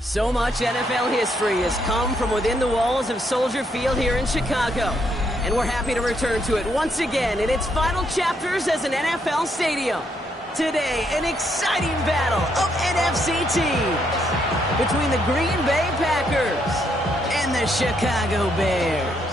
So much NFL history has come from within the walls of Soldier Field here in Chicago. And we're happy to return to it once again in its final chapters as an NFL stadium. Today, an exciting battle of NFC teams between the Green Bay Packers and the Chicago Bears.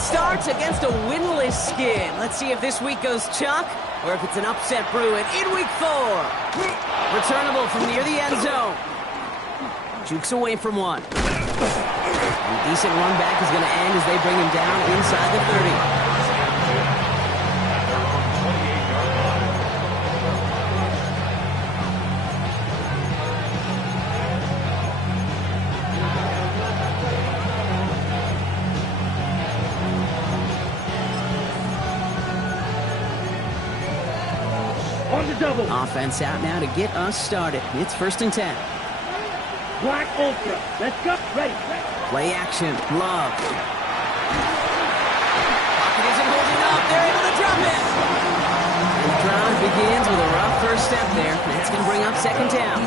Starts against a winless skin. Let's see if this week goes chalk or if it's an upset brewing in week 4. Returnable from near the end zone. Jukes away from one. A decent run back is going to end as they bring him down inside the 30. Offense out now to get us started. It's 1st and 10. Black Ultra. Let's go. Ready. Play action. Love. Pocket isn't holding up. They're able to drop it. And the drive begins with a rough first step there. That's going to bring up 2nd down.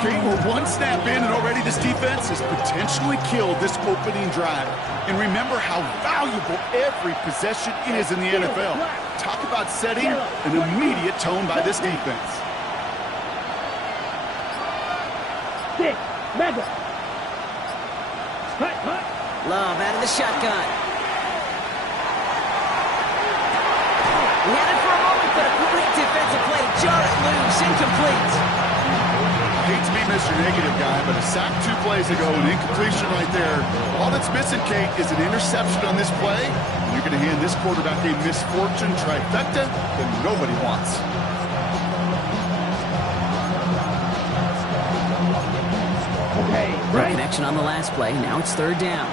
Okay, we're one snap in and already this defense has potentially killed this opening drive. And remember how valuable every possession is in the NFL. Talk about setting an immediate tone by this defense. 6, mega. Love out of the shotgun. He had it for a moment, but a great defensive play. Jar it loose, incomplete. Hate to be Mr. Negative guy, but a sack 2 plays ago, an incompletion right there. All that's missing, Kate, is an interception on this play. And you're going to hand this quarterback a misfortune trifecta that nobody wants. Okay, right. Connection on the last play. Now it's 3rd down.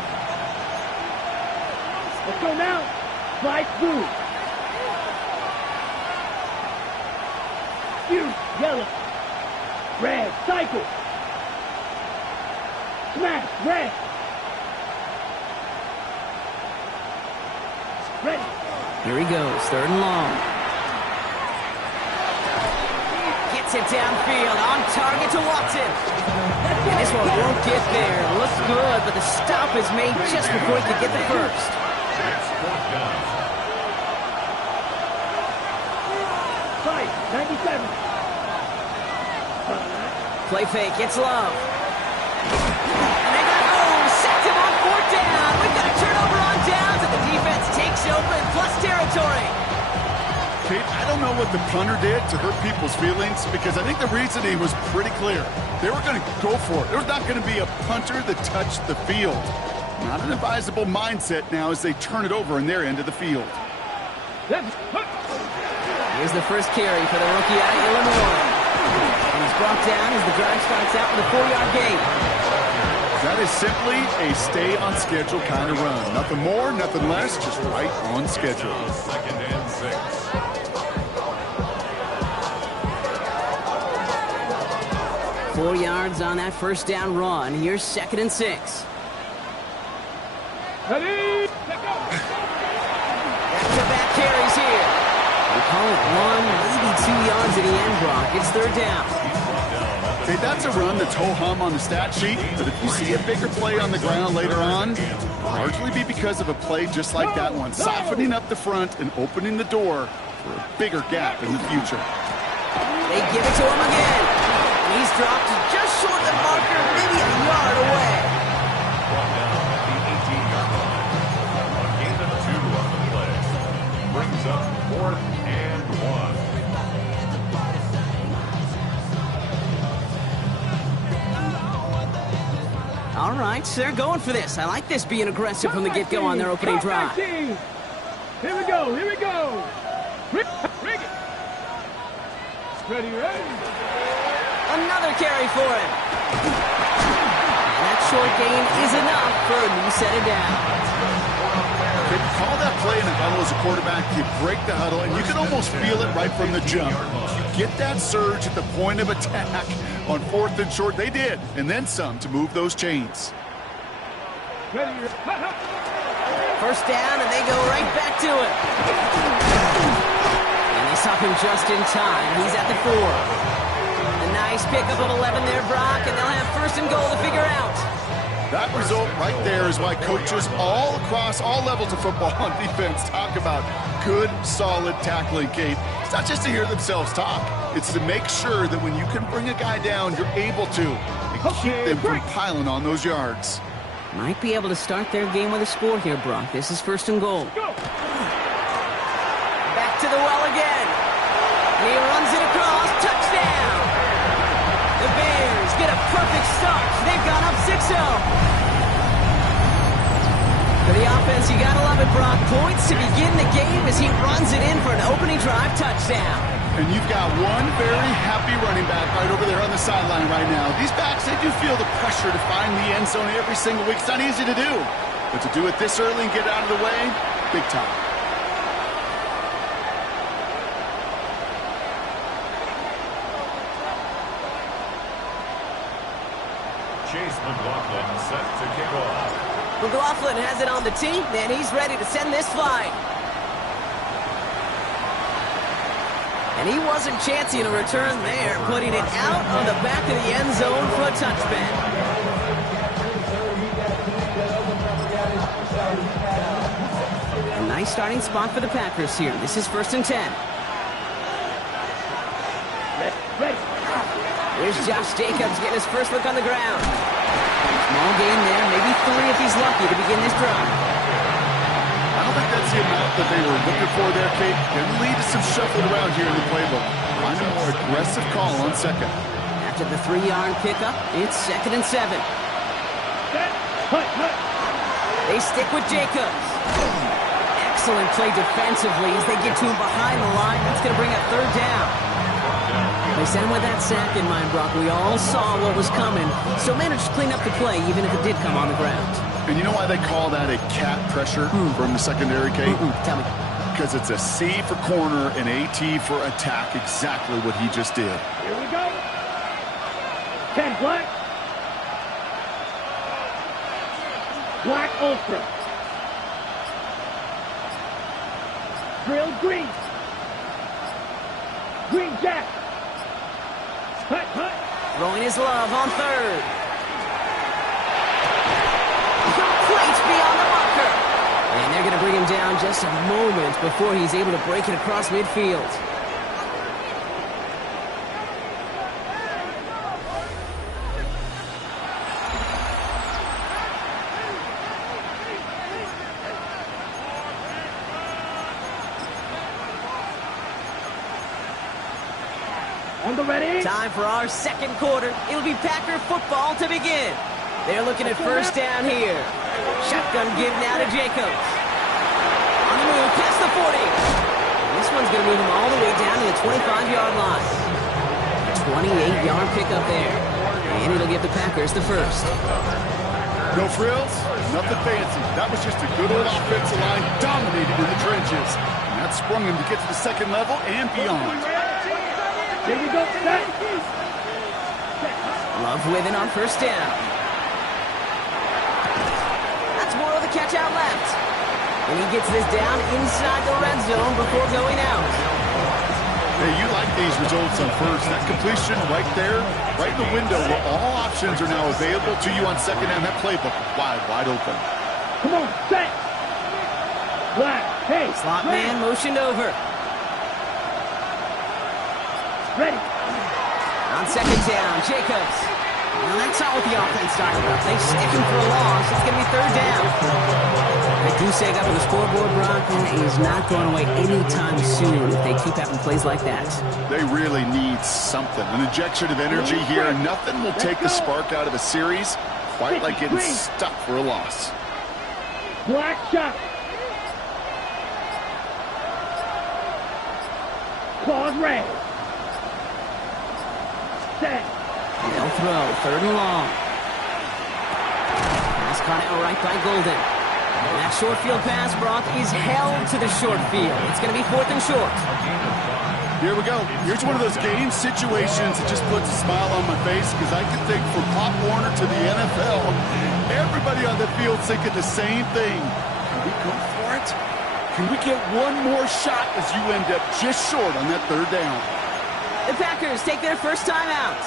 Let's go now. Slide through. Huge, yellow. Red, cycle. Smash, red. Ready. Here he goes, 3rd and long. Gets it downfield, on target to Watson. And this one won't get there. Looks good, but the stop is made just before he could get the first. Fight, 97. Play fake, it's Love. And they got home, sacked him on 4th down. We've got a turnover on downs, and the defense takes over plus territory. Kate, I don't know what the punter did to hurt people's feelings because I think the reasoning was pretty clear. They were going to go for it. There's not going to be a punter that touched the field. Not an advisable mindset now as they turn it over in their end of the field. Here's the first carry for the rookie out of Illinois. And he's brought down as the drive starts out with a 4-yard gain. That is simply a stay-on-schedule kind of run. Nothing more, nothing less, just right on schedule. 2nd and 6. 4 yards on that 1st down run. Here's 2nd and 6. Ready? Back-to-back carries here. We call it 1, maybe 2 yards at the end, Brock. It's 3rd down. Hey, that's a run that's ho-hum on the stat sheet, but if you see a bigger play on the ground later on, it'll largely be because of a play just like that one, softening up the front and opening the door for a bigger gap in the future. They give it to him again. He's dropped just short of the marker, maybe a yard away. Brought down at the 18-yard line. A gain of 2 on the play. Brings up 4th and 1. All right, they're going for this. I like this being aggressive from the get-go on their opening drive. Here we go, here we go. Rig it. Ready, ready. Another carry for him. And that short gain is enough for a new set of downs. If you call that play in a huddle as a quarterback, you break the huddle, and you can almost feel it right from the jump. You get that surge at the point of attack on 4th and short. They did, and then some to move those chains. Ready, First down, and they go right back to it. And they stop him just in time. He's at the 4. A nice pickup of 11 there, Brock, and they'll have 1st and goal to figure out. That result right there is why coaches all across all levels of football on defense talk about good, solid tackling, Kate. It's not just to hear themselves talk. It's to make sure that when you can bring a guy down, you're able to and keep them from piling on those yards. Might be able to start their game with a score here, Brock. This is 1st and goal. Back to the well again. And he runs it across. Touchdown! The Bears get a perfect start. They've gone up 6-0. For the offense, you gotta love it, Brock. Points to begin the game as he runs it in for an opening drive touchdown. And you've got one very happy running back right over there on the sideline right now. These backs, they do feel the pressure to find the end zone every single week. It's not easy to do. But to do it this early and get it out of the way, big time. Chase McLaughlin set to kick off. McLaughlin has it on the tee, and he's ready to send this flying. And he wasn't chancing a return there, putting it out on the back of the end zone for a touchback. A nice starting spot for the Packers here. This is 1st and 10. Ready. Here's Josh Jacobs getting his first look on the ground. Small gain there, maybe 3 if he's lucky to begin this drive. I don't think that's the amount that they were looking for there, Kate. Can lead to some shuffling around here in the playbook. Find a more aggressive call on 2nd. After the 3-yard pickup, it's 2nd and 7. They stick with Jacobs. Excellent play defensively as they get to him behind the line. That's going to bring up 3rd down. They sent him with that sack in mind, Brock. We all saw what was coming, so managed to clean up the play even if it did come on the ground. And you know why they call that a cat pressure from the secondary, Kate? Tell me. Because it's a C for corner and a T for attack, exactly what he just did. Here we go. 10 black. Black Ultra. Drill green. Green Jack. Hut. Throwing his love on 3rd. Complete beyond the marker. And they're going to bring him down just a moment before he's able to break it across midfield. On the ready. Time for our 2nd quarter. It'll be Packer football to begin. They're looking at 1st down here. Shotgun give now to Jacobs. On the move, past the 40. And this one's going to move him all the way down to the 25-yard line. A 28-yard pickup there. And it'll give the Packers the 1st. No frills, nothing fancy. That was just a good old offensive line dominated in the trenches. And that sprung him to get to the 2nd level and beyond. Here we go. Set. Love with it on 1st down. That's more of the catch out left. And he gets this down inside the red zone before going out. Hey, you like these results on 1st. That completion right there, right in the window where all options are now available to you on 2nd down. That playbook wide open. Come on, set. Black. Hey. Slot man motioned over. Ready. On 2nd down, Jacobs. Well, that's not what the offense started up. They stick him for a loss. It's going to be 3rd down. They do say up on the scoreboard, Brock, and he's not going away anytime soon if they keep having plays like that. They really need something. An injection of energy here. Nothing will take the spark out of a series quite like getting stuck for a loss. Black shot. Claws red. Set. They'll throw. 3rd and long. Pass caught out right by Golden. And that short field pass, Brock, is held to the short field. It's going to be 4th and short. Here we go. Here's one of those game situations that just puts a smile on my face because I can think from Pop Warner to the NFL, everybody on the field thinking the same thing. Can we go for it? Can we get one more shot as you end up just short on that 3rd down? The Packers take their first time out.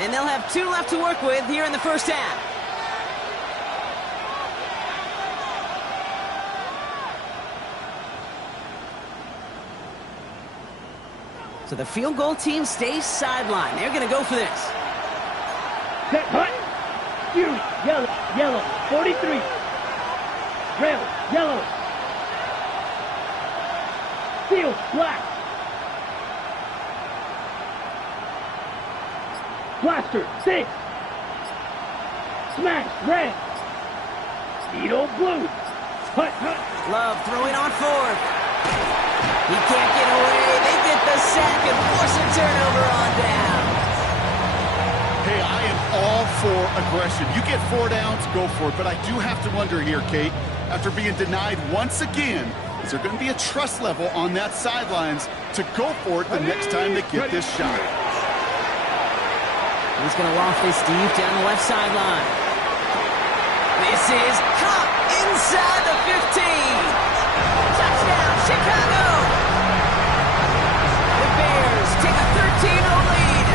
And they'll have 2 left to work with here in the first half. So the field goal team stays sidelined. They're going to go for this. Set. Hut. Fury. Yellow. Yellow. 43. Rail. Yellow. Field. Black. Blaster. 6. Smash. Red. Speedo. Blue. Hut. Hut. Love throwing on 4th. He can't get away. They get the sack and force a turnover on down. Hey, I am all for aggression. You get 4 downs, go for it. But I do have to wonder here, Kate, after being denied once again, is there going to be a trust level on that sidelines to go for it the next time they get this shot? He's going to loft this deep down the left sideline. This is caught inside the 15. Touchdown, Chicago! The Bears take a 13-0 lead.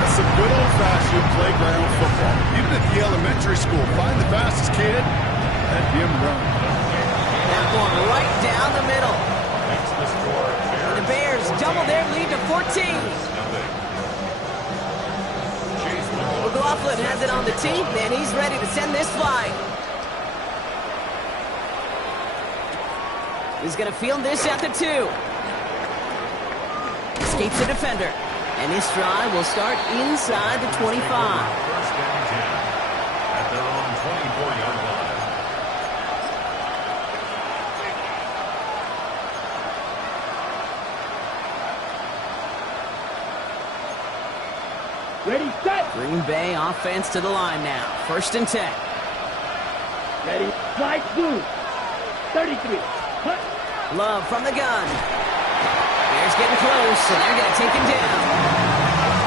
That's some good old-fashioned playground football. Even at the elementary school, find the fastest kid, let him run. That one right down the middle. And the Bears double their lead to 14. McLaughlin has it on the tee, and he's ready to send this flight. He's going to field this at the 2. Escapes the defender. And this drive will start inside the 25. First and 10 at their own 24-yard line. Ready, set. Green Bay offense to the line now. 1st and 10. Ready, slide blue. 33. Hut. Love from the gun. Bears getting close, so they're going to take him down.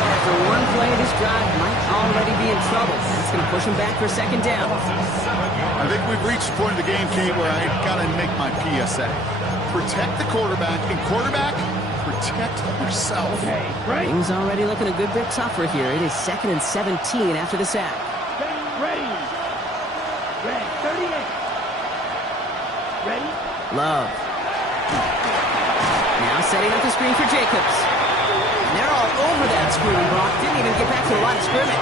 After one play, this drive might already be in trouble. That's going to push him back for 2nd down. I think we've reached the point of the game, Kate, where I got to make my PSA. Protect the quarterback, and quarterback, protect yourself. Okay, right. Things already looking a good bit tougher here. It is 2nd and 17 after the sack. Ready. Red, 38. Ready. Love. Now setting up the screen for Jacobs. And they're all over that screen. Brock didn't even get back to the line of scrimmage.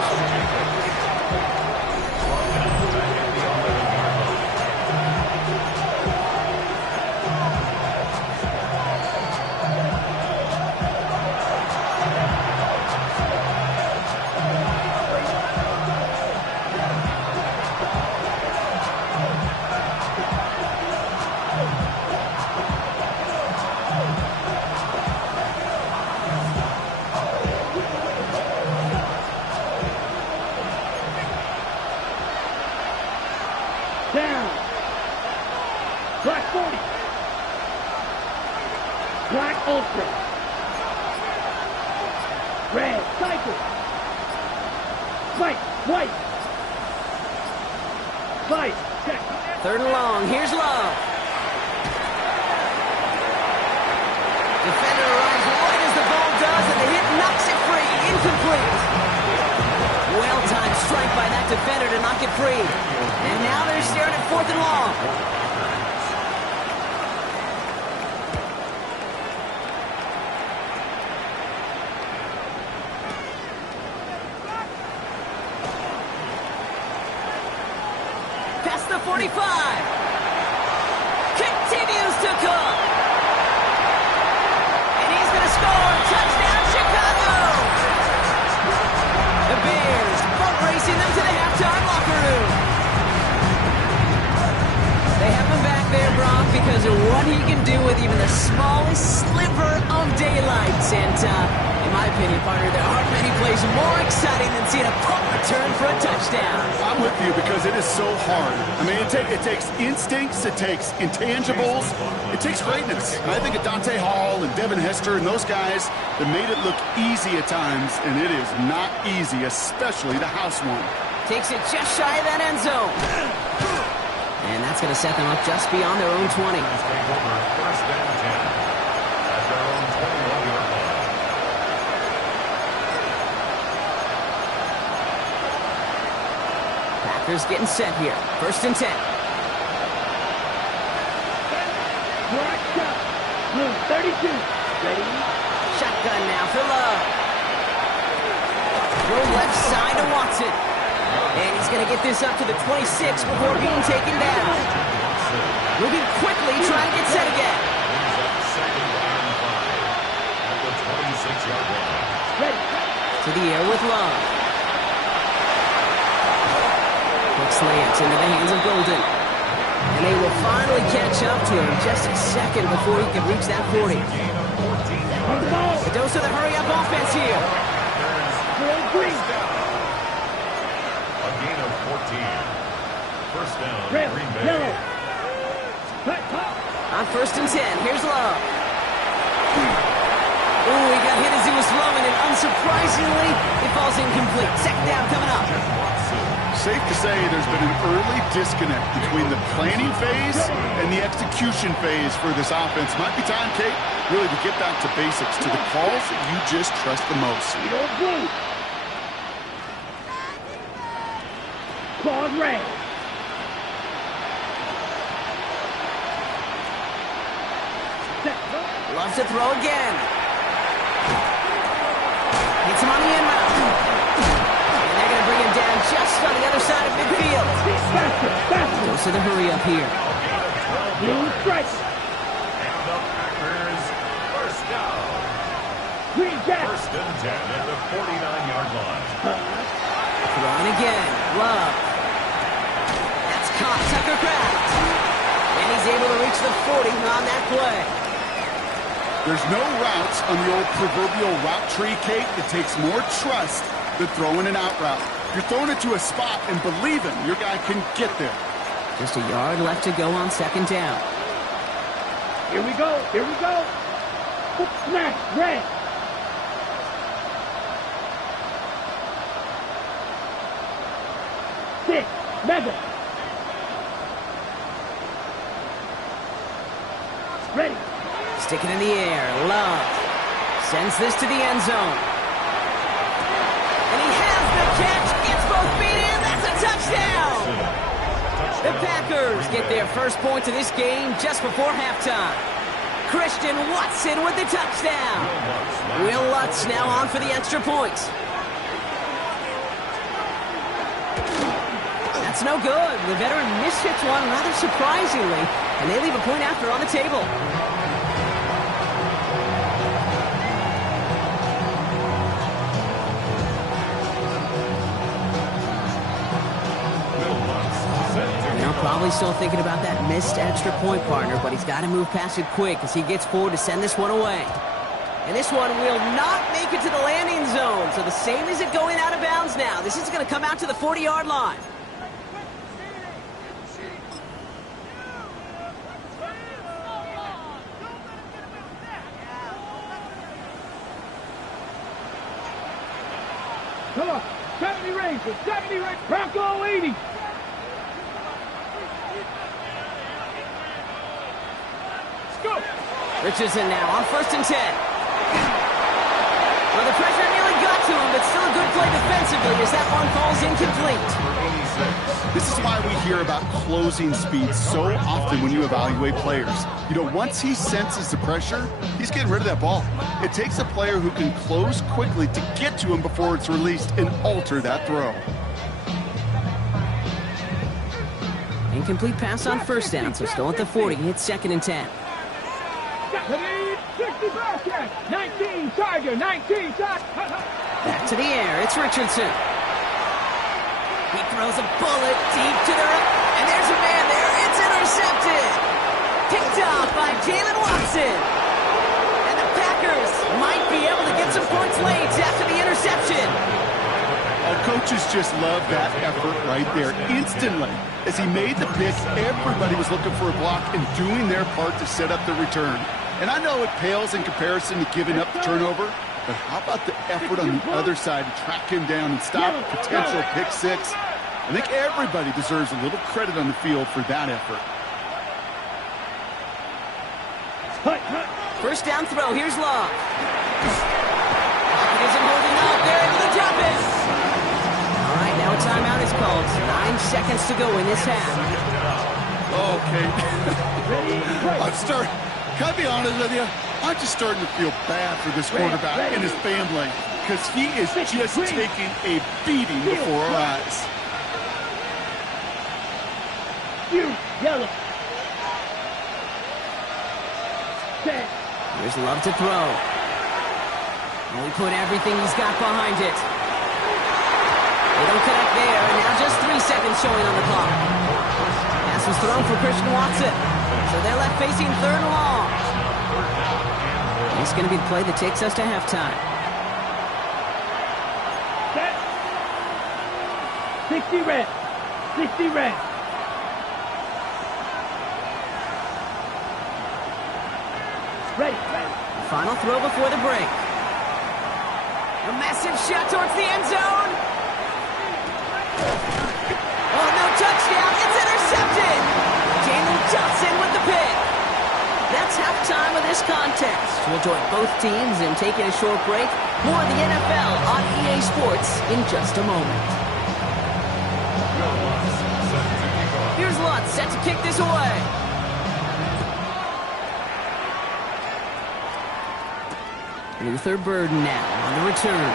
Down. Black 40. Black Ultra. Red Cycle. White. White. Fight. Check. 3rd and long. Here's Love. Defender runs wide as the ball does, and the hit knocks it free. Incomplete. Well-timed strike by that defender to knock it free. And now they're staring at 4th and long. Past the 45. Continues to cook. And he's going to score. Touchdown, Chicago. The Bears because of what he can do with even the smallest sliver of daylight. And in my opinion, partner, there aren't many plays more exciting than seeing a punt return for a touchdown. I'm with you because it is so hard. I mean, it takes instincts, it takes intangibles, it takes greatness. And I think of Dante Hall and Devin Hester and those guys that made it look easy at times, and it is not easy, especially the house one. Takes it just shy of that end zone. And that's going to set them up just beyond their own 20. First down 10 at their own 21-yard line. Packers getting set here. First and 10. Watch out. Blue 32. Ready? Shotgun now for Love. Throw left side to Watson. And he's going to get this up to the 26 before being taken down. Moving quickly, trying to get set again. Second down and 5 at the 26-yard line. Ready. To the air with Love. Quick slants into the hands of Golden. And they will finally catch up to him just a second before he can reach that 40. A dose of the hurry-up offense here. Green. A gain of 14. First down, Red. Green Bay. Yellow. Hut, hut. On first and 10, here's Love. Ooh, he got hit as he was throwing, and unsurprisingly, it falls incomplete. Second down coming up. Safe to say there's been an early disconnect between the planning phase and the execution phase for this offense. Might be time, Kate, really to get back to basics, to the calls that you just trust the most. Go blue. Claws red. Set. Loves to throw again. Hits him on the end route. And they're going to bring him down just on the other side of midfield. Faster, faster. Goes to the hurry up here. Blue strike. And the Packers first down. Green jack. First and 10 at the 49-yard line. Throwing again. Love. That's caught. Tucker Kraft. And he's able to reach the 40 on that play. There's no routes on the old proverbial route tree, Kate. It takes more trust than throwing an out route. You're throwing it to a spot and believing your guy can get there. Just a yard left to go on second down. Here we go. Here we go. Smash. Red. Six. Mega. Ready. Sticking in the air. Love. Sends this to the end zone. And he has the catch. Gets both feet in. That's a touchdown. The Packers get their first points of this game just before halftime. Christian Watson with the touchdown. Will Lutz now on for the extra points. That's no good. The veteran mishits one rather surprisingly, and they leave a point after on the table. Probably still thinking about that missed extra point, partner, but he's got to move past it quick as he gets forward to send this one away. And this one will not make it to the landing zone, so the same as it going out of bounds now. This is going to come out to the 40-yard line. Come on. 70 Rangers. 70 Rangers. Bronco 80. Richardson now on first and 10. Well, the pressure nearly got to him, but still a good play defensively as that one falls incomplete. This is why we hear about closing speed so often when you evaluate players. You know, once he senses the pressure, he's getting rid of that ball. It takes a player who can close quickly to get to him before it's released and alter that throw. Incomplete pass on first down, so still at the 40. Hits second and 10. 60 Bearcat. 19 Tiger. 19 Tiger. Back to the air. It's Richardson. He throws a bullet deep to the right. And there's a man there. It's intercepted. Picked off by Jaylen Watson. And the Packers might be able to get some points late after the interception. Our coaches just love that effort right there. Instantly, as he made the pick, everybody was looking for a block and doing their part to set up the return. And I know it pales in comparison to giving up the turnover, but how about the effort on the other side to track him down and stop a potential pick six? I think everybody deserves a little credit on the field for that effort. First down throw. Here's Love. Pocket isn't holding up. They're able to drop it. All right, now a timeout is called. 9 seconds to go in this half. Okay. Can I be honest with you? I'm just starting to feel bad for this quarterback and his family because he is just taking a beating before our eyes. Yellow. Here's Love to throw. Only put everything he's got behind it. They don't connect there, and now just 3 seconds showing on the clock. Pass was thrown for Christian Watson. So they're left facing 3rd and long. It's going to be the play that takes us to halftime. Set. 60 red. 60 red. Ready. Final throw before the break. A massive shot towards the end zone. Oh, no touchdown. It's intercepted. Jalen Johnson with the pick. That's halftime of this contest. We'll join both teams in taking a short break. More of the NFL on EA Sports in just a moment. Here's Lutz set to kick this away. Luther Burden now on the return.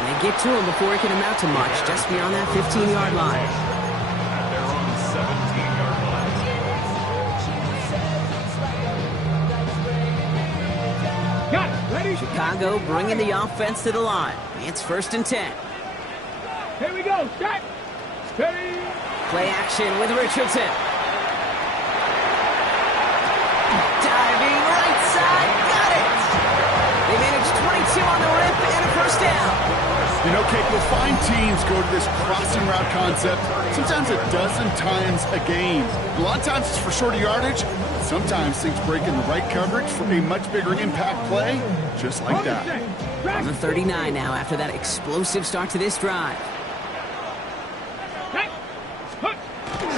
And they get to him before he can amount to much, just beyond that 15-yard line. At their own 17-yard line. Got it. Ready. Chicago bringing the offense to the line. It's 1st and 10. Here we go. Set. Ready. Play action with Richardson. Diving right side, got it! They managed 22 on the rip and a 1st down. You know, Kate, you'll find teams go to this crossing route concept sometimes a dozen times a game. A lot of times it's for shorter yardage. Sometimes things break in the right coverage for a much bigger impact play, just like that. On the 39 now after that explosive start to this drive.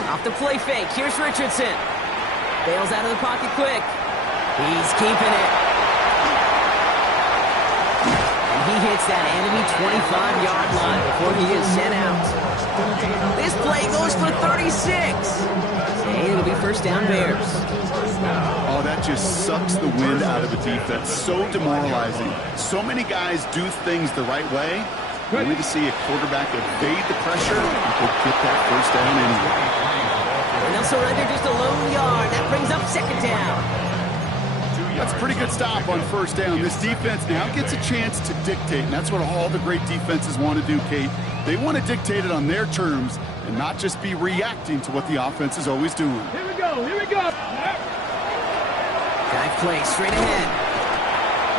Off the play fake, here's Richardson. Bails out of the pocket quick. He's keeping it. And he hits that enemy 25-yard line before he is sent out. This play goes for 36. And it'll be 1st down Bears. Oh, that just sucks the wind out of a defense. So demoralizing. So many guys do things the right way, only to see a quarterback evade the pressure and go get that 1st down anyway. And they'll surrender just a lone yard. That brings up 2nd down. That's a pretty good stop on 1st down. This defense now gets a chance to dictate, and that's what all the great defenses want to do, Kate. They want to dictate it on their terms and not just be reacting to what the offense is always doing. Here we go. Here we go. Dive play straight ahead.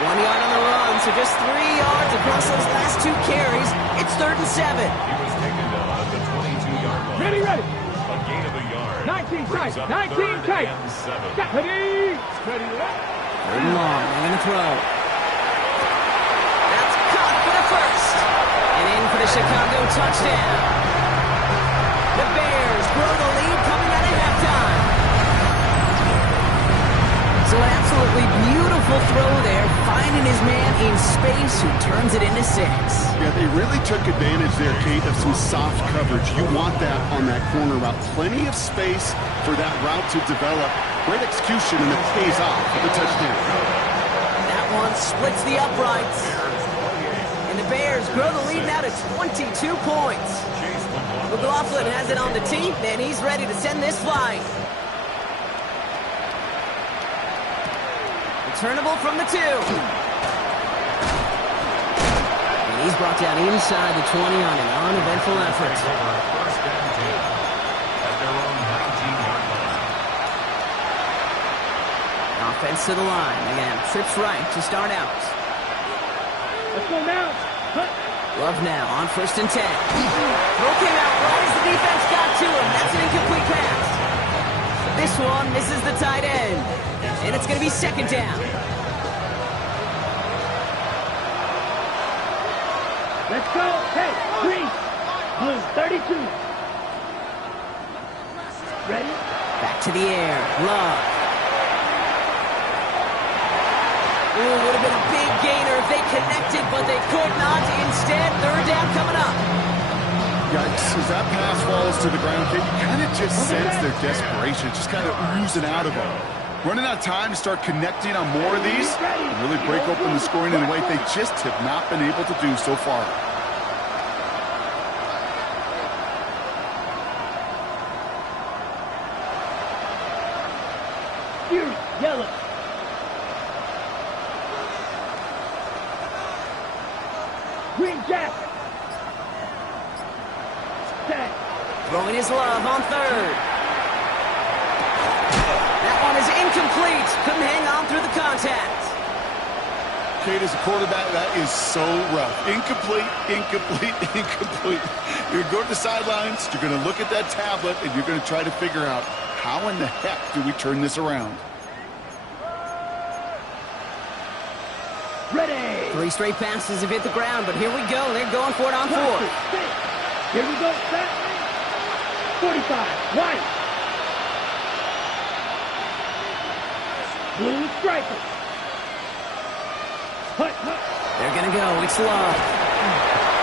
1 yard on the run, so just 3 yards across those last 2 carries. It's 3rd and 7. He was taken down at the 22-yard line. Ready. A gain of a yard. 19 Brings tight. up 19 3rd tight. and 7. Ready. Ready. 3rd and long. They're going to throw. That's caught for the 1st. And in for the Chicago touchdown. The Bears grow the lead coming out of halftime. So an absolutely beautiful throw there, finding his man in space who turns it into 6. Yeah, they really took advantage there, Kate, of some soft coverage. You want that on that corner route. Plenty of space for that route to develop. Great execution, and it pays off for the touchdown. That one splits the uprights. And the Bears grow the lead now to 22 points. McLaughlin has it on the tee, and he's ready to send this flying. Returnable from the 2. And he's brought down inside the 20 on an uneventful effort. Offense to the line. Again, trips right to start out. Let's go now. Cut. Love now on 1st and 10. Throw came out right as the defense got to him. That's an incomplete pass. This one misses the tight end. And it's going to be 2nd down. Let's go. Hey, green. Blue, 32. Ready? Back to the air. Love. Ooh, would have been a big gainer if they connected, but they could not. Instead, 3rd down coming up. Yikes, as that pass falls to the ground, you kind of just sense their desperation, just kind of oozing out of them. Running out of time to start connecting on more of these and really break open the scoring in a way they just have not been able to do so far. Fury, yellow. Green jack. Set. Throwing his Love on 3rd. That one is incomplete. Couldn't hang on through the contact. Kate, as a quarterback, that is so rough. Incomplete, incomplete, incomplete. You're going to go to the sidelines, you're going to look at that tablet, and you're going to try to figure out, how in the heck do we turn this around? Ready. 3 straight passes have hit the ground, but here we go. They're going for it on 4th. Here we go. Set. 45. White. Blue striker. Hut, hut. They're going to go. It's Love.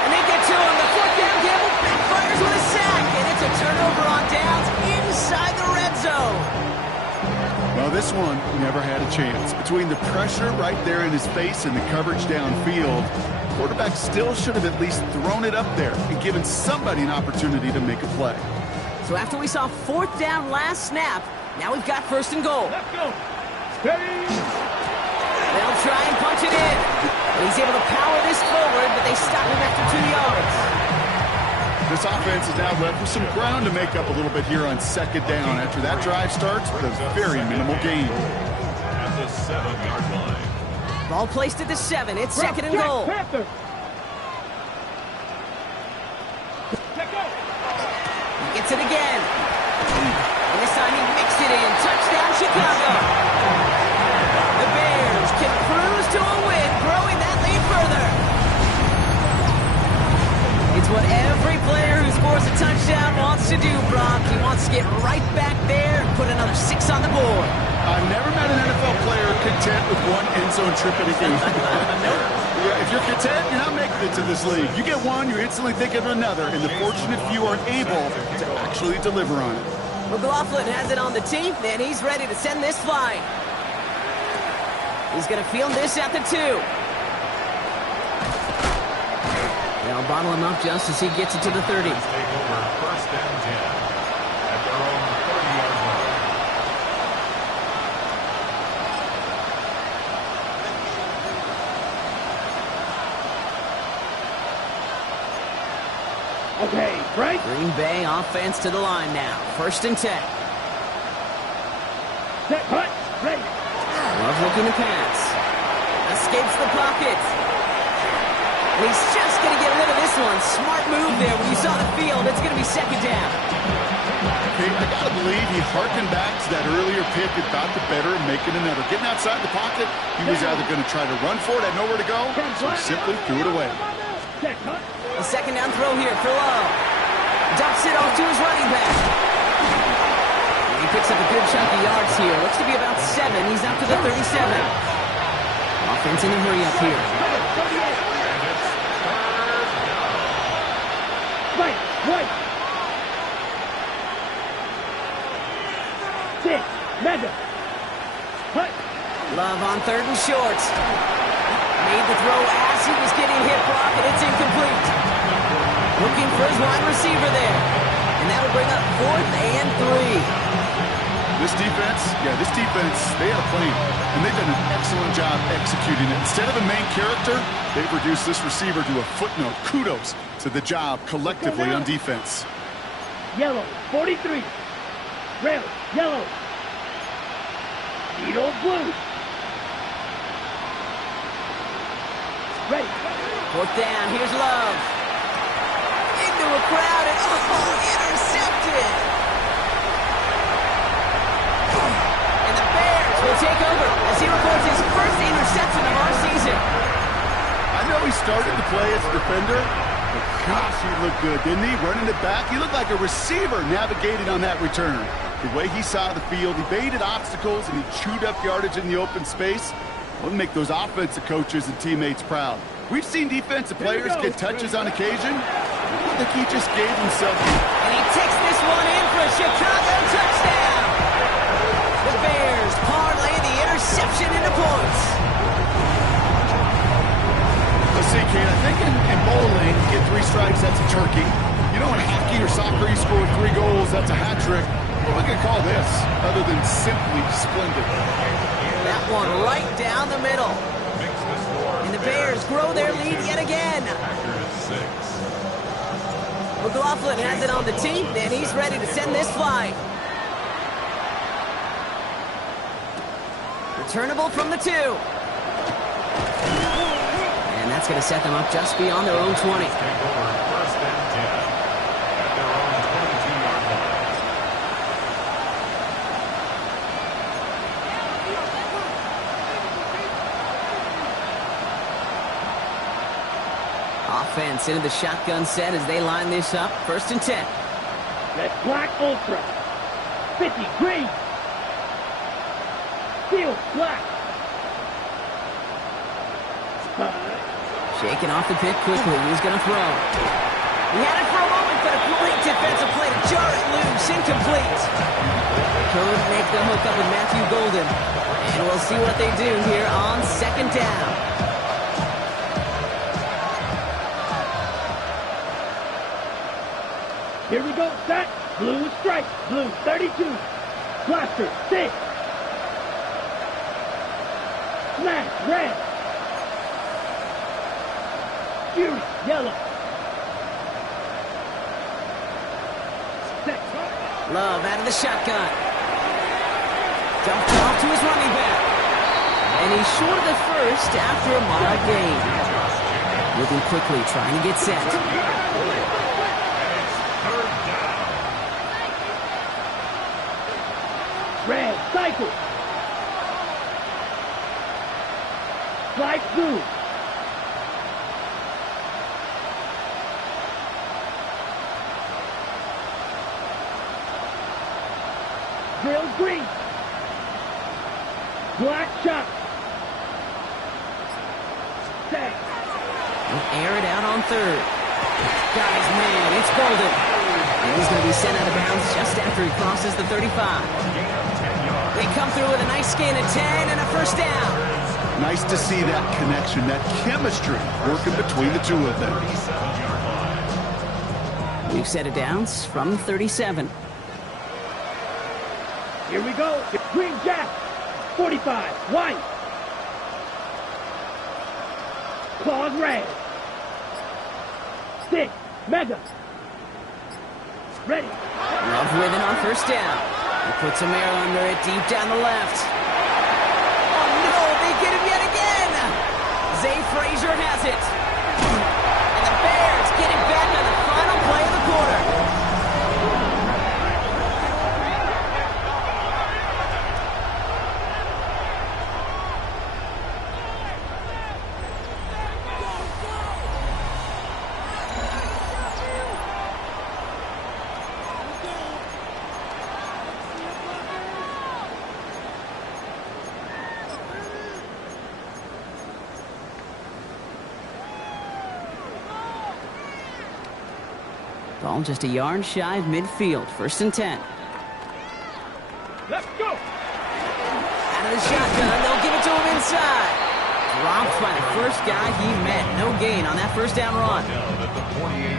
And they get to him. The 4th down gamble backfires with a sack, and it's a turnover on downs inside the red zone. Well, this one never had a chance. Between the pressure right there in his face and the coverage downfield, quarterback still should have at least thrown it up there and given somebody an opportunity to make a play. So after we saw 4th down last snap, now we've got 1st and goal. Let's go. Steady. They'll try and punch it in. He's able to power this forward, but they stop him after 2 yards. This offense is now left with some ground to make up a little bit here on 2nd down after that drive starts with a very minimal gain. At the 7-yard line. Ball placed at the 7. It's 2nd and goal. Panther. Let go. He gets it again. And this time he mixed it in. Touchdown, Chicago. The Bears can cruise to a win, growing that lead further. It's what every player who scores a touchdown wants to do, Brock. He wants to get right back there and put another 6 on the board. I've never met an NFL player content with one end zone trip in a game. Yeah, if you're content, you're not making it to this league. You get one, you're instantly thinking of another, and the fortunate few are able to actually deliver on it. McLaughlin has it on the tee, and he's ready to send this flying. He's going to field this at the 2. They'll bottle him up just as he gets it to the 30. Take over 1st and 10 at their own 30-yard line. Okay, right. Green Bay offense to the line now. 1st and 10. Set. Hut. Ready. Love looking to pass. Escapes the pocket. And he's just going to get rid of this one. Smart move there. When you saw the field, it's going to be 2nd down. Okay, I got to believe he harkened back to that earlier pick and thought the better of making another. Getting outside the pocket, he was either going to try to run for it, had nowhere to go, so he simply threw it away. Set. Hut. A 2nd down throw here for Love. Dumps it off to his running back. And he picks up a good chunk of yards here. Looks to be about 7. He's out to the 37. Offense in a hurry up here. Right. Right. 6. Mega. Hut. Love on 3rd and short. Made the throw as he was getting hit, Brock, and it's incomplete. Looking for his wide receiver there. And that'll bring up 4th and 3. This defense, they had a plan, and they've done an excellent job executing it. Instead of a main character, they've reduced this receiver to a footnote. Kudos to the job collectively on defense. Yellow. 43. Red. Yellow. Edo Blue. Ready. Fourth down, here's Love. Into a crowd and intercepted. And the Bears will take over as he records his first interception of our season. I know he started to play as a defender, but gosh, he looked good, didn't he? Running it back, he looked like a receiver navigating on that return. The way he saw the field, he baited obstacles, and he chewed up yardage in the open space. Will make those offensive coaches and teammates proud. We've seen defensive players get touches on occasion. I think he just gave himself... And he takes this one in for a Chicago touchdown. The Bears parlay the interception into points. Let's see, Kate, I think in bowling, you get 3 strikes, that's a turkey. You know, in hockey or soccer, you score 3 goals, that's a hat trick. What do we call this, other than simply splendid? That one right down the middle. And the Bears grow their lead yet again. McLaughlin has it on the tee, and he's ready to send this flight. Returnable from the 2. And that's going to set them up just beyond their own 20. Offense into the shotgun set as they line this up. 1st and 10. That's Black Ultra. 50 green. Steel black. Shaking off the pick quickly. He's going to throw. He had it for a moment, but a great defensive play to jar it loose. Incomplete. Couldn't make the hook up with Matthew Golden. And we'll see what they do here on 2nd down. Here we go, set. Blue strike. Blue 32. Blaster 6. Smash red. Fury yellow. Set. Love out of the shotgun. Dumped off to his running back. And he's short of the first after a mild gain. Moving quickly, trying to get set. Red cycle. Flight blue. Drill green. Black shot. Set. He'll air it out on 3rd. Got his man. It's Golden. And he's going to be sent out of bounds just after he crosses the 35. They come through with a nice gain of 10 and a 1st down. Nice to see that connection, that chemistry working between the two of them. We've set it downs from 37. Here we go. Green Jack. 45. White. Claws red. 6. Mega. Ready. Love with it on 1st down. He puts a mirror under it deep down the left. Oh no, they get him yet again. Zay Frazier has it. And the Bears get it back on the final play of the quarter. Ball just a yard shy of midfield. 1st and 10. Let's go. Out of the shotgun, they'll give it to him inside. Dropped by the first guy he met. No gain on that 1st down run.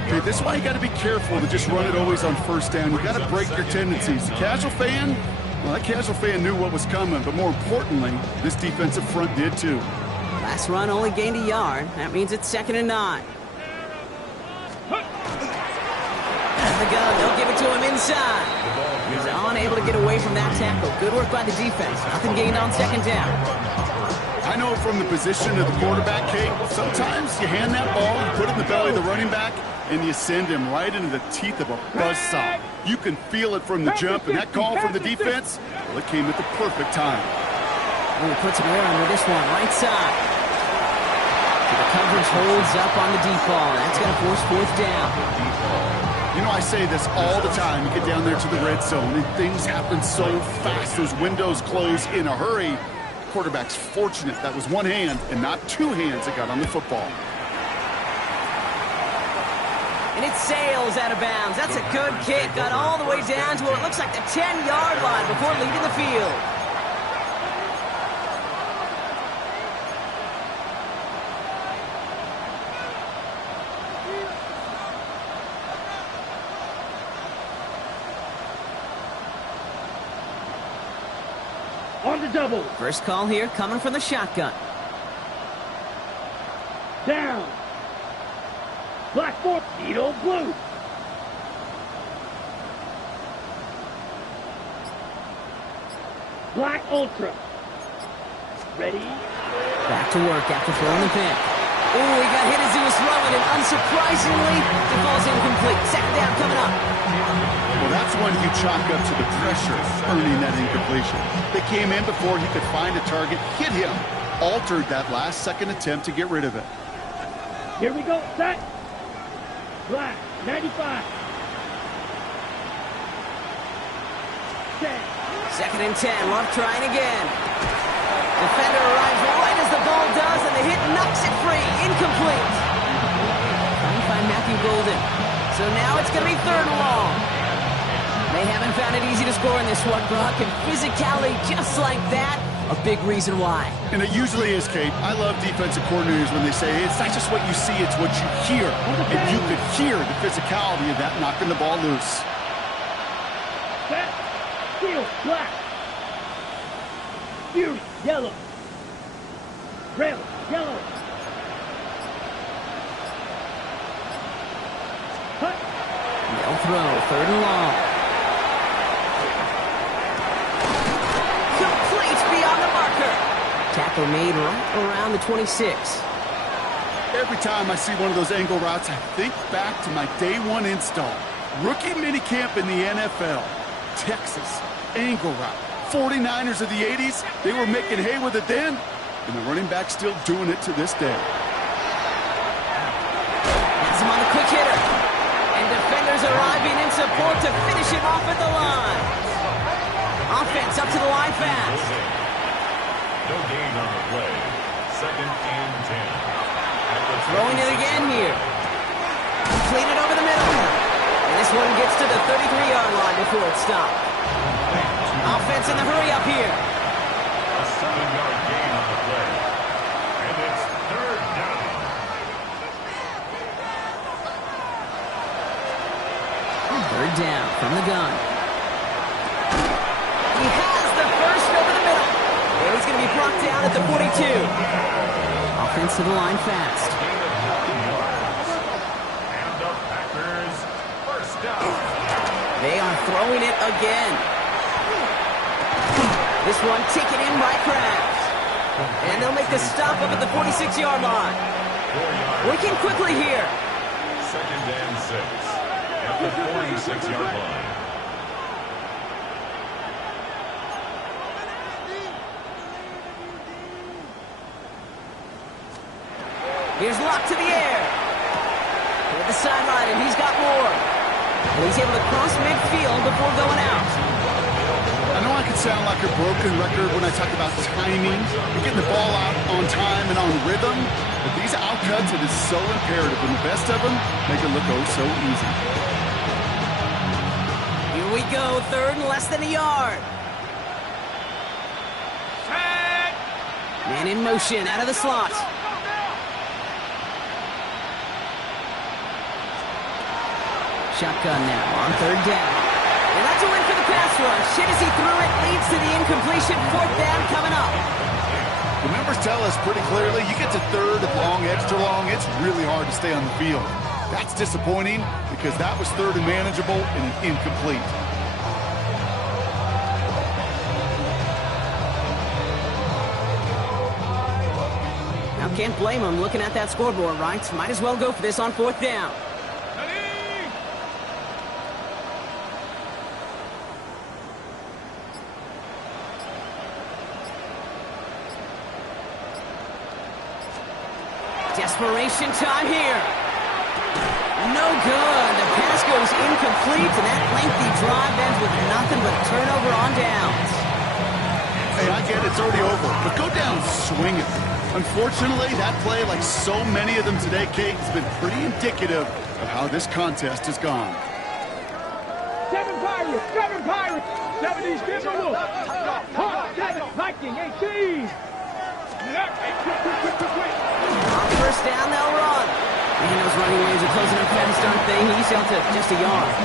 Okay, this is why you got to be careful to just run it always on 1st down. You got to break your tendencies. The casual fan, well, that casual fan knew what was coming, but more importantly, this defensive front did too. Last run only gained a yard. That means it's 2nd and 9. Out of the gun, they'll give it to him inside. He's unable to get away from that tackle. Good work by the defense. Nothing gained on second down. I know from the position of the quarterback, Kate, sometimes you hand that ball, you put it in the belly of the running back, and you send him right into the teeth of a buzzsaw. You can feel it from the jump, and that call from the defense, well, it came at the perfect time. Oh, he puts him around with this one, right side. So the coverage holds up on the deep ball. That's going to force fourth down. You know, I say this all the time. You get down there to the red zone, and things happen so fast. Those windows close in a hurry. Quarterback's fortunate that was one hand and not two hands that got on the football. And it sails out of bounds. That's a good kick. Got all the way down to what looks like the 10-yard line before leaving the field. On the double. First call here coming from the shotgun. Down. Black 4. Needle blue. Black ultra. Ready? Back to work after throwing the pick. Oh, he got hit as he was throwing, and unsurprisingly, it falls incomplete. Second down coming up. Well, that's when you chalk up to the pressure earning that incompletion. They came in before he could find a target, hit him, altered that last second attempt to get rid of it. Here we go. Set. Black 95. Set. Second and 10. Love trying again. Defender arrives right as the ball does, and the hit knocks it free. Incomplete. Trying to find Matthew Golden. So now it's going to be third and long. They haven't found it easy to score in this one, Brock, and physicality just like that, a big reason why. And it usually is, Kate. I love defensive coordinators when they say it's not just what you see, it's what you hear. And you could hear the physicality of that knocking the ball loose. Set. Steel. Black. Fury. Yellow. Rail. Yellow. Cut. They'll throw. Third and long. Complete beyond the marker. Tackle made right around the 26. Every time I see one of those angle routes, I think back to my day one install. Rookie minicamp in the NFL. Texas. Angle route. 49ers of the 80s, they were making hay with it then, and the running back's still doing it to this day. Has him on the quick hitter. And defenders arriving in support to finish him off at the line. Offense up to the line fast. No gain on the play. Second and 10. Throwing it again here. Completed over the middle. And this one gets to the 33-yard line before it stopped. Offense in the hurry up here. A 7-yard gain on the play. And it's third down. Third down from the gun. He has the first over the middle. And he's going to be brought down at the 42. Offense to the line fast. And the Packers first down. They are throwing it again. This one taken in by Kraft. And they'll make the stop up at the 46-yard line. Working quickly here. Second and 6 at the 46-yard line. Here's Locke to the air. At the sideline, and he's got more. And he's able to cross midfield before going out. I know I can sound like a broken record when I talk about timing and getting the ball out on time and on rhythm, but these outcuts, it is so imperative, and the best of them make it look oh so easy. Here we go, third and less than a yard. Man in motion, out of the slot. Shotgun now on third down. And that's a win for the pass rush. Shit as he threw it, leads to the incompletion. Fourth down coming up. The numbers tell us pretty clearly, you get to third and long, extra long, it's really hard to stay on the field. That's disappointing because that was third and manageable and an incomplete. Can't blame him looking at that scoreboard, right? Might as well go for this on 4th down. Desperation time here. No good. The pass goes incomplete, and that lengthy drive ends with nothing but a turnover on downs. Hey, I get it's already over, but go down swinging. Unfortunately, that play, like so many of them today, Kate, has been pretty indicative of how this contest has gone. 7 Pirates, 70 Timberwolves, Hawks 7, Viking 18. On 1st down, they'll run. Man, those running lanes are closing up fast, aren't they? He's out to just a yard.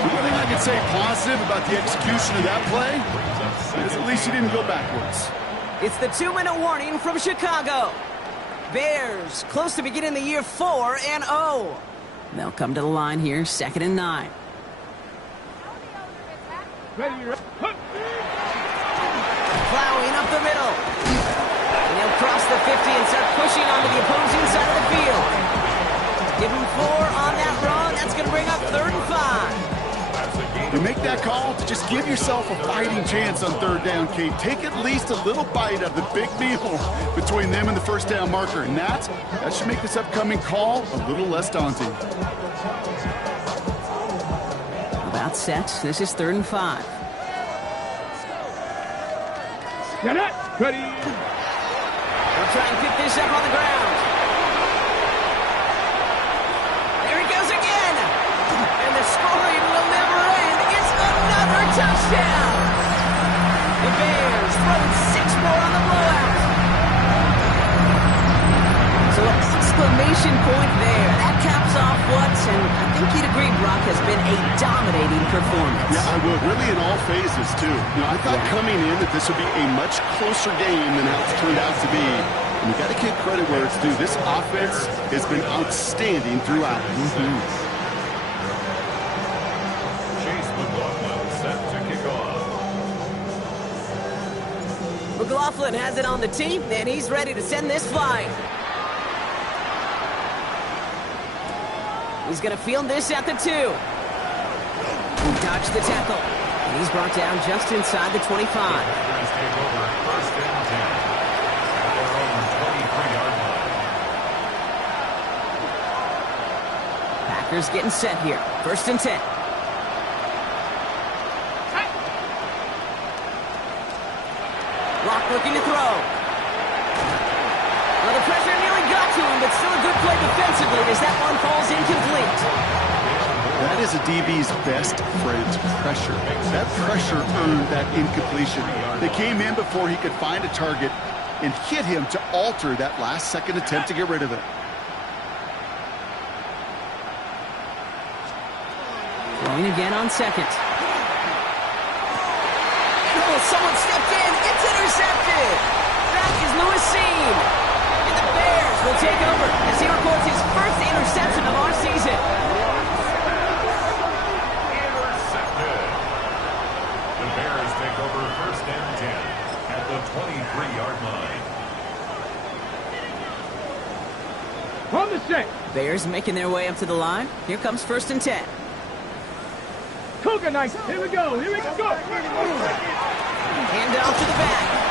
The one thing I can say positive about the execution of that play is at least he didn't go backwards. It's the 2-minute warning from Chicago. Bears close to beginning the year 4-0. They'll come to the line here, 2nd and 9. Plowing up the middle. And he'll cross the 50 and start pushing onto the opposing side of the field. Give him 4 on that run. That's going to bring up 3rd and 5. You make that call to just give yourself a fighting chance on 3rd down, Kate. Take at least a little bite of the big meal between them and the 1st down marker. And that should make this upcoming call a little less daunting. About set. This is 3rd and 5. Get it. Ready. We'll try and pick this up on the ground. There he goes again. And the scoring will never end. It's another touchdown. The Bears throwing 6 more on the blowout. So an exclamation point there. That caps off what, and I think you'd agree, Brock, has been a dominating performance. Yeah, I would. Really in all phases, too. You know, I thought coming in that this would be a much closer game than how it's turned out to be. And you got to give credit where it's due. This offense has been outstanding throughout. Chase McLaughlin set to kick off. McLaughlin has it on the tee, and he's ready to send this flying. He's going to field this at the 2. Dodge the tackle. And he's brought down just inside the 25. Bears take over 1st and 10 at their own 23-yard line. Packers getting set here. 1st and 10. Locke looking to throw. Well, the pressure nearly got to him, but still a good play defensively as that one falls incomplete. That is a DB's best friend, pressure. That pressure earned that incompletion. They came in before he could find a target and hit him to alter that last-second attempt to get rid of it. Throwing again on 2nd. Oh, someone stepped in. It's intercepted. That is Lewis Cine. And the Bears will take over as he records his first interception of our season. Intercepted. The Bears take over 1st and 10 at the 23-yard line. On the set. Bears making their way up to the line. Here comes 1st and 10. Cougar Knights. Here we go. Hand off to the back.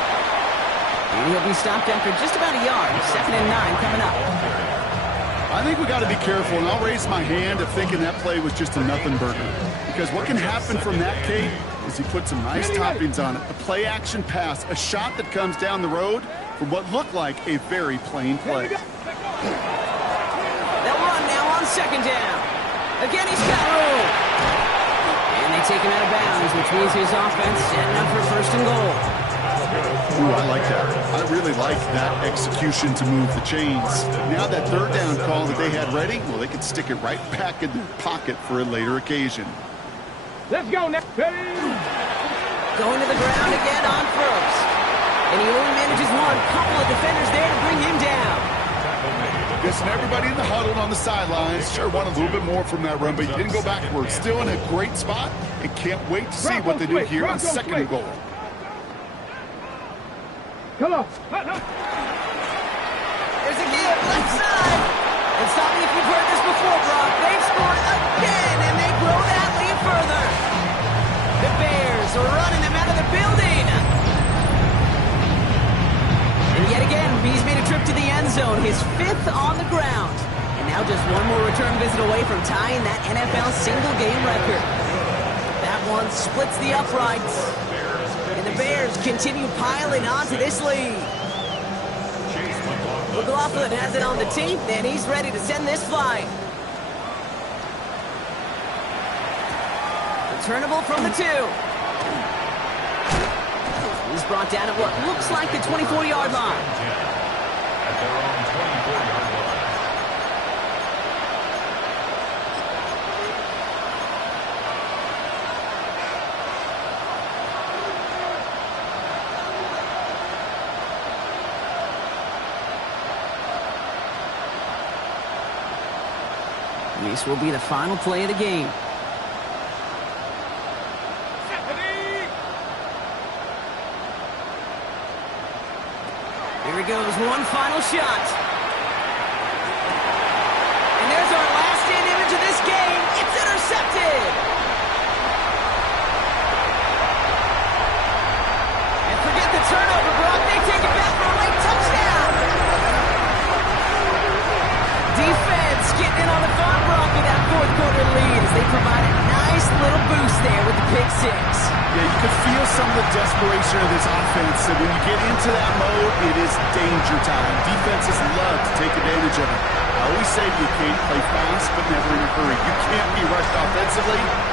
And he'll be stopped after just about a yard. 2nd and 9 coming up. I think we got to be careful, and I'll raise my hand of thinking that play was just a nothing burger. Because what can happen from that, Kate, is he put some nice toppings on it. A play-action pass, a shot that comes down the road from what looked like a very plain play. They'll run now on 2nd down. Again, he's got room. And they take him out of bounds, which means his offense setting up for 1st and goal. Ooh, I like that. I really like that execution to move the chains. Now that 3rd down call that they had ready, well, they can stick it right back in their pocket for a later occasion. Let's go now. Ready. Going to the ground again on 1st. And he only manages one. Couple of defenders there to bring him down. Listen, everybody in the huddle on the sidelines sure want a little bit more from that run, but he didn't go backwards. Still in a great spot, and can't wait to see what they do here on 2nd and goal. Come on. There's a give, left side. And stop me if you've heard this before, Brock. They've scored again, and they grow that lead further. The Bears are running them out of the building. And yet again, he's made a trip to the end zone, his 5th on the ground. And now just one more return visit away from tying that NFL single-game record. That one splits the uprights. And the Bears continue piling onto this lead. McLaughlin has it on the team, and he's ready to send this flight. Returnable from the 2. He's brought down at what looks like the 24-yard line. At their own 24-yard line. This will be the final play of the game. Here he goes, one final shot. And there's our last stand image of this game. It's intercepted. And forget the turnover, Brock. They take it back for a late touchdown. Defense getting in on the far Brock with that 4th quarter lead as they provide a nice little boost there with the pick 6. Yeah, you could feel some of the desperation of this offense. And when you get into that mode, it is danger time. Defenses love to take advantage of it. I always say to you, Kate, play fast but never in a hurry. You can't be rushed offensively.